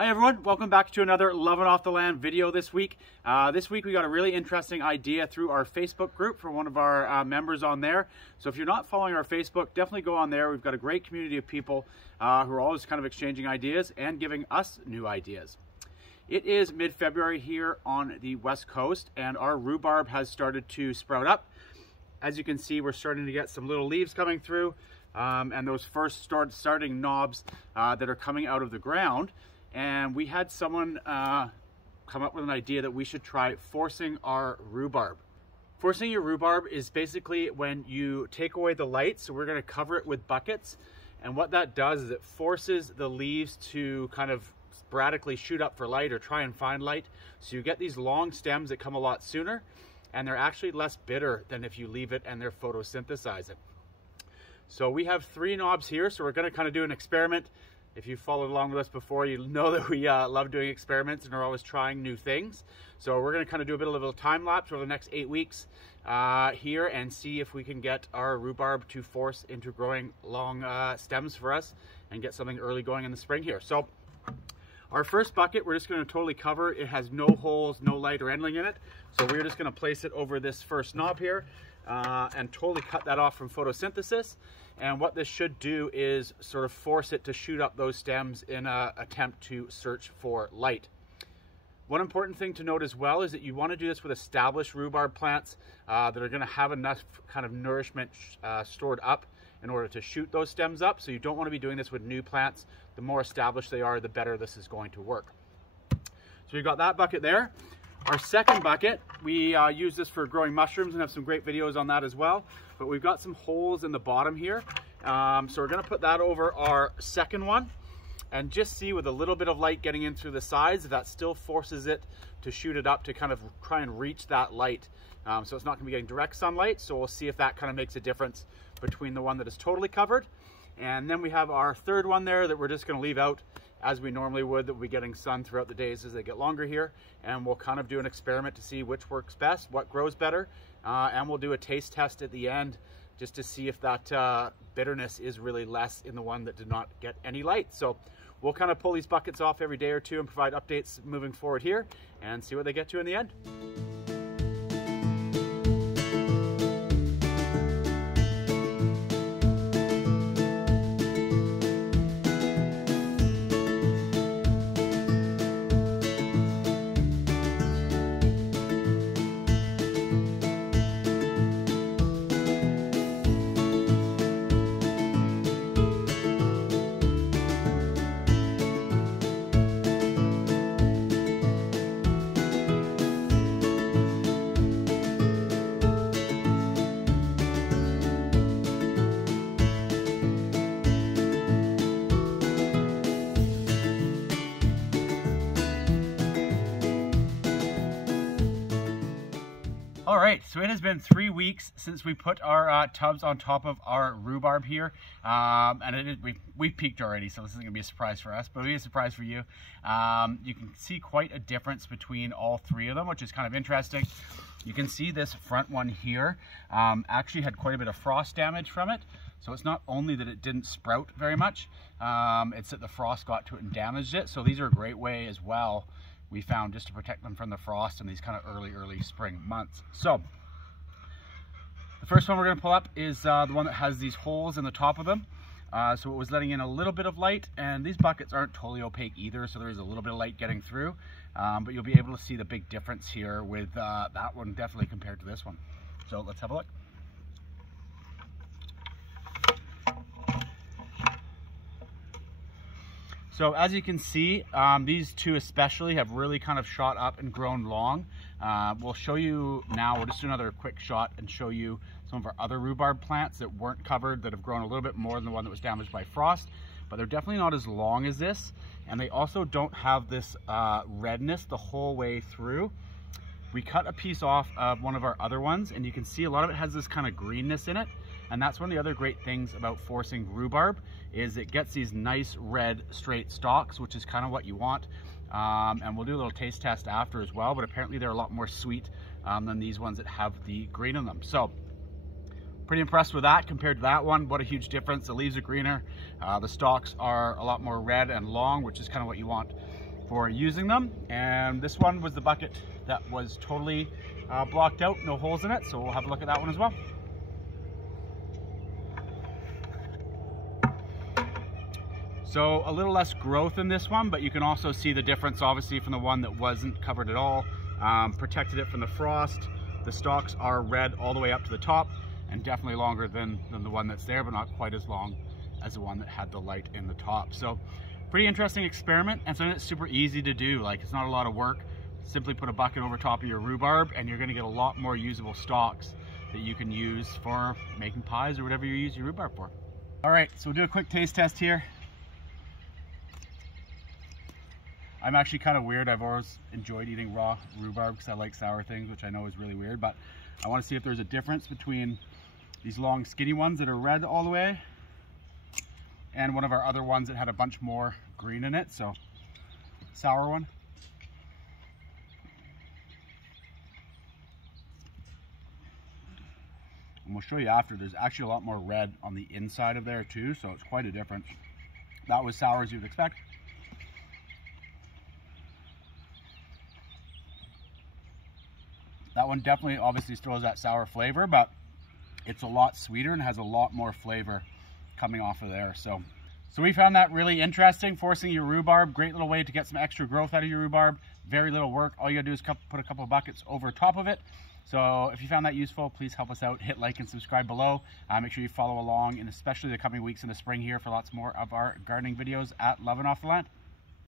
Hi everyone, welcome back to another Lovin' Off the Land video this week. This week we got a really interesting idea through our Facebook group from one of our members on there. So if you're not following our Facebook, definitely go on there. We've got a great community of people who are always kind of exchanging ideas and giving us new ideas. It is mid-February here on the West Coast and our rhubarb has started to sprout up. As you can see, we're starting to get some little leaves coming through and those first starting knobs that are coming out of the ground. And we had someone come up with an idea that we should try forcing our rhubarb. Forcing your rhubarb is basically when you take away the light. So we're going to cover it with buckets. And what that does is it forces the leaves to kind of sporadically shoot up for light or try and find light. So you get these long stems that come a lot sooner. And they're actually less bitter than if you leave it and they're photosynthesizing. So we have 3 knobs here. So we're going to kind of do an experiment. If you've followed along with us before, you know that we love doing experiments and are always trying new things. So we're going to kind of do a bit of a time lapse over the next 8 weeks here and see if we can get our rhubarb to force into growing long stems for us and get something early going in the spring here. So our first bucket, we're just going to totally cover. It has no holes, no light or anything in it. So we're just going to place it over this first knob here and totally cut that off from photosynthesis. And what this should do is sort of force it to shoot up those stems in an attempt to search for light. One important thing to note as well is that you want to do this with established rhubarb plants that are going to have enough kind of nourishment stored up in order to shoot those stems up. So you don't want to be doing this with new plants. The more established they are, the better this is going to work. So we've got that bucket there. Our second bucket, we use this for growing mushrooms and have some great videos on that as well. But we've got some holes in the bottom here. So we're going to put that over our second one and just see with a little bit of light getting in through the sides, if that still forces it to shoot it up to kind of try and reach that light. So it's not going to be getting direct sunlight. So we'll see if that kind of makes a difference between the one that is totally covered. And then we have our third one there that we're just going to leave out as we normally would, that we'll be getting sun throughout the days as they get longer here. And we'll kind of do an experiment to see which works best, what grows better. And we'll do a taste test at the end just to see if that bitterness is really less in the one that did not get any light. So we'll kind of pull these buckets off every day or two and provide updates moving forward here and see what they get to in the end. All right, so it has been 3 weeks since we put our tubs on top of our rhubarb here, and we've peaked already, so this isn't gonna be a surprise for us, but it'll be a surprise for you. You can see quite a difference between all 3 of them, which is kind of interesting. You can see this front one here actually had quite a bit of frost damage from it. So it's not only that it didn't sprout very much, it's that the frost got to it and damaged it. So these are a great way as well, we found, just to protect them from the frost in these kind of early spring months. So the first one we're going to pull up is the one that has these holes in the top of them. So it was letting in a little bit of light, and these buckets aren't totally opaque either, so there is a little bit of light getting through. But you'll be able to see the big difference here with that one definitely compared to this one. So let's have a look. So as you can see, these 2 especially have really kind of shot up and grown long. We'll show you now, we'll just do another quick shot and show you some of our other rhubarb plants that weren't covered, that have grown a little bit more than the one that was damaged by frost, but they're definitely not as long as this. And they also don't have this redness the whole way through. We cut a piece off of one of our other ones, and you can see a lot of it has this kind of greenness in it. And that's one of the other great things about forcing rhubarb, is it gets these nice red straight stalks, which is kind of what you want. And we'll do a little taste test after as well, but apparently they're a lot more sweet than these ones that have the green in them. So Pretty impressed with that compared to that one. What a huge difference. The leaves are greener. The stalks are a lot more red and long, which is kind of what you want for using them. And this one was the bucket that was totally blocked out, no holes in it. So we'll have a look at that one as well. So a little less growth in this one, but you can also see the difference obviously from the one that wasn't covered at all. Protected it from the frost. The stalks are red all the way up to the top, and definitely longer than the one that's there, but not quite as long as the one that had the light in the top. So pretty interesting experiment, and something that's super easy to do. Like, it's not a lot of work. Simply put a bucket over top of your rhubarb and you're going to get a lot more usable stalks that you can use for making pies or whatever you use your rhubarb for. All right, so we'll do a quick taste test here. I'm actually kind of weird. I've always enjoyed eating raw rhubarb because I like sour things, which I know is really weird, but I want to see if there's a difference between these long skinny ones that are red all the way and one of our other ones that had a bunch more green in it. So sour one. And we'll show you after, there's actually a lot more red on the inside of there too, so it's quite a difference. That was sour as you'd expect. That one definitely obviously still has that sour flavor, but it's a lot sweeter and has a lot more flavor coming off of there. So we found that really interesting, forcing your rhubarb. Great little way to get some extra growth out of your rhubarb. Very little work. All you gotta do is put a couple of buckets over top of it. So if you found that useful, please help us out. Hit like and subscribe below. Make sure you follow along, and especially the coming weeks in the spring here for lots more of our gardening videos at Lovin Off the Land.